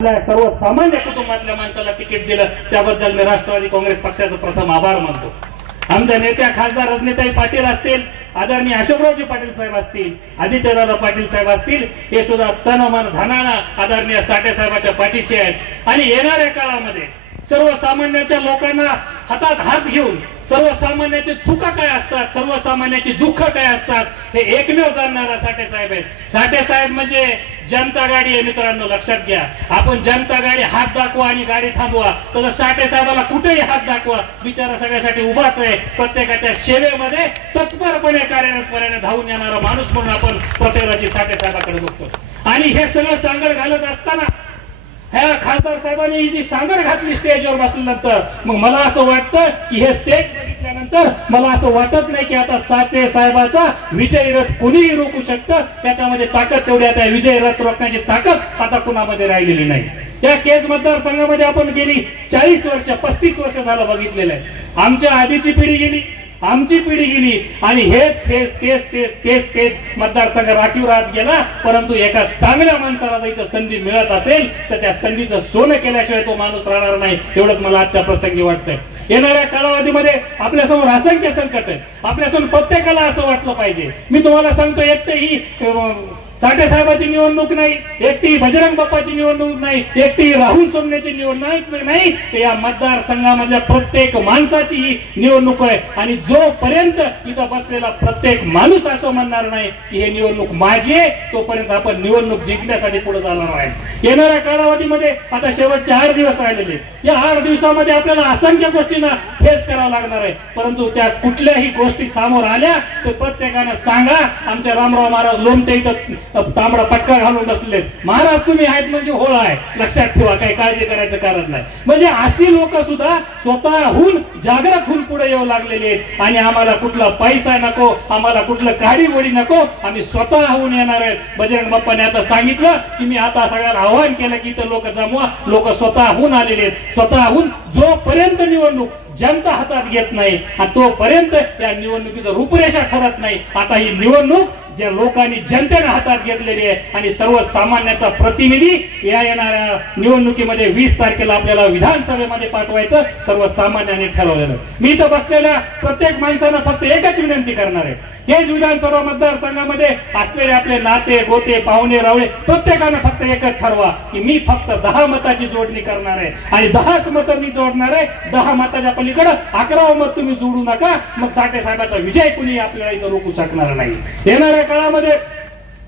सर्वसामान्य कुटुंबातल्या माणसाला तिकीट दिलं त्याबद्दल मी राष्ट्रवादी काँग्रेस पक्षाचं प्रथम आभार मानतो। आमच्या नेत्या खासदार रजनीताई पाटील असतील, आदरणीय अशोकरावजी पाटील साहेब असतील, आदित्यदादा पाटील साहेब असतील, हे सुद्धा तन मन धनानं आदरणीय साठे साहेबांच्या पाठीशी आहेत। आणि येणाऱ्या काळामध्ये सर्वसामान्यांच्या लोकांना हातात हात घेऊन सर्वसामान्याचे चुका काय असतात, सर्वसामान्याची दुःख काय असतात हे एकमेव जाणणारा साठे साहेब आहेत। साठे साहेब म्हणजे जनता गाडी आहे मित्रांनो, लक्षात घ्या। आपण जनता गाडी हात दाखवा आणि गाडी थांबवा, तसं साठे साहेबाला कुठेही हात दाखवा, बिचारा सगळ्यासाठी उभाच आहे। प्रत्येकाच्या सेवेमध्ये तत्परपणे कार्यरतपणे धावून येणारा माणूस म्हणून आपण प्रत्येकाची साठे साहेबाकडे बघतो। आणि हे सगळं सांगड घालत असताना ह्या खासदार साहेबांनी ही जी सांगड घातली स्टेजवर बसल्यानंतर, मग मला असं वाटतं की हे स्टेज बघितल्यानंतर मला असं वाटत नाही की आता साठे साहेबाचा विजय रथ कोणीही रोखू शकतं। त्याच्यामध्ये ताकद तेवढी, आता विजय रथ रोखण्याची ताकद आता कुणामध्ये राहिलेली नाही। या केज मतदारसंघामध्ये आपण गेली 40 वर्ष 35 वर्ष झालं बघितलेलं आहे। आमच्या आधीची पिढी गेली, आमची पिढी गेली आणि तेच मतदारसंघ राखीव राहत गेला। परंतु एका चांगल्या माणसाला जर संधी मिळत असेल तर त्या संधीचं सोनं केल्याशिवाय तो माणूस राहणार नाही, एवढंच मला आजच्या प्रसंगी वाटतंय। येणाऱ्या कालावधीमध्ये आपल्यासमोर असंख्य संकट आहे, आपल्यासमोर प्रत्येकाला असं वाटलं पाहिजे। मी तुम्हाला सांगतो, एक तर ही साठे साहेबाची निवडणूक नाही, एकटी बजरंग बाप्पाची निवडणूक नाही, एकटी राहुल सोमण्याची निवडणूक नाही, या मतदारसंघामधल्या प्रत्येक माणसाची ही निवडणूक आहे। आणि जोपर्यंत इथं बसलेला प्रत्येक माणूस असं म्हणणार नाही की हे निवडणूक माझी आहे, तोपर्यंत आपण निवडणूक जिंकण्यासाठी पुढे जाणार आहे। येणाऱ्या कालावधीमध्ये आता शेवटचे 8 दिवस राहिलेले, या 8 दिवसामध्ये आपल्याला असंख्य गोष्टींना फेस करावं लागणार आहे। परंतु त्या कुठल्याही गोष्टी समोर आल्या तर प्रत्येकानं सांगा, आमच्या रामराव महाराज लोमटे इथं तांबडा पटका घालून बसले, महाराज तुम्ही आहेत म्हणजे होळ आहे, लक्षात ठेवा, काही काळजी करायचं कारण नाही। म्हणजे अशी लोक सुद्धा स्वतःहून जागृत होऊन पुढे येऊ लागलेले आहेत। आणि आम्हाला कुठला पैसा नको, आम्हाला कुठलं काडी मोडी नको, आम्ही स्वतःहून येणार आहेत। बजरंग बाप्पाने आता सांगितलं की मी आता सगळ्यांना आवाहन केलं की इथं लोक जमवा, लोक स्वतःहून आलेले आहेत। स्वतःहून जोपर्यंत निवडणूक जनता हातात घेत नाही तोपर्यंत या निवडणुकीचं रूपरेषा ठरत नाही। आता ही निवडणूक ज्या लोकांनी जनतेने हातात घेतलेली आहे आणि सर्वसामान्याचा प्रतिनिधी या येणाऱ्या निवडणुकीमध्ये 20 तारखेला आपल्याला विधानसभेमध्ये पाठवायचं सर्वसामान्यांनी ठरवलेलं। मी इथं बसलेल्या प्रत्येक माणसानं फक्त एकच विनंती करणार आहे, हेच विधानसभा मतदारसंघामध्ये असलेले आपले नाते गोते पाहुणे रावळे प्रत्येकानं फक्त एकच ठरवा की मी फक्त 10 मताची जोडणी करणार आहे आणि 10च मतं मी जोडणार आहे। 10 मताच्या पलीकडे 11वं मत तुम्ही जोडू नका, मग साठे साहेबांचा विजय कुणी आपल्याला इथं रोखू शकणार नाही। येणाऱ्या काळामध्ये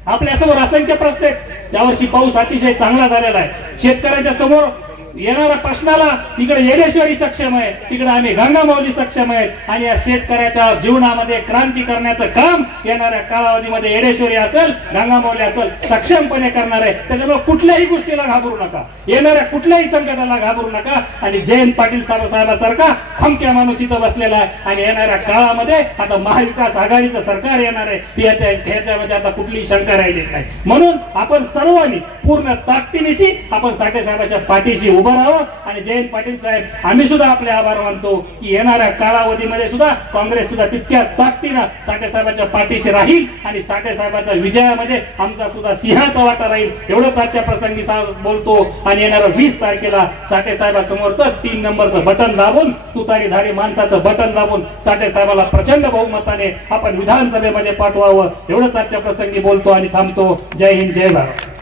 आपल्यासमोर असंख्य प्रश्न आहेत। यावर्षी पाऊस अतिशय चांगला झालेला आहे। शेतकऱ्यांच्या समोर येणाऱ्या प्रश्नाला तिकडे येडेश्वरी सक्षम आहे, तिकडे आम्ही गंगामाऊली सक्षम आहेत। आणि या शेतकऱ्याच्या जीवनामध्ये क्रांती करण्याचं काम येणाऱ्या कालावधीमध्ये येडेश्वरी असेल, गंगामाऊली असेल, सक्षमपणे करणार आहे। त्याच्यामुळे कुठल्याही गोष्टीला घाबरू नका, येणाऱ्या कुठल्याही संकटाला घाबरू नका। आणि जयंत पाटील साहेबांसारखा खमक्या माणूस इथं बसलेला आहे आणि येणाऱ्या काळामध्ये आता महाविकास आघाडीचं सरकार येणार आहे, ह्याच्यामध्ये आता कुठलीही शंका राहिली नाही। म्हणून आपण सर्वांनी पूर्ण ताकदीनिशी आपण साठे साहेबांच्या पाठीशी उभं राहावं। आणि जयंत पाटील साहेब, आम्ही सुद्धा आपले आभार मानतो की येणाऱ्या कालावधीमध्ये सुद्धा काँग्रेस सुद्धा तितक्या ताकदीनं साठे साहेबांच्या पाठीशी राहील आणि साठे साहेबांच्या विजयामध्ये आमचा सुद्धा सिंहाचा वाटा राहील, एवढंच आजच्या प्रसंगी बोलतो। आणि येणाऱ्या 20 तारखेला साठे साहेबांसमोरचं 3 नंबरचं बटन दाबून, तुतारीधारी माणसाचं बटन दाबून साठे साहेबाला प्रचंड बहुमताने आपण विधानसभेमध्ये पाठवावं, एवढंच आजच्या प्रसंगी बोलतो आणि थांबतो। जय हिंद, जय भारत।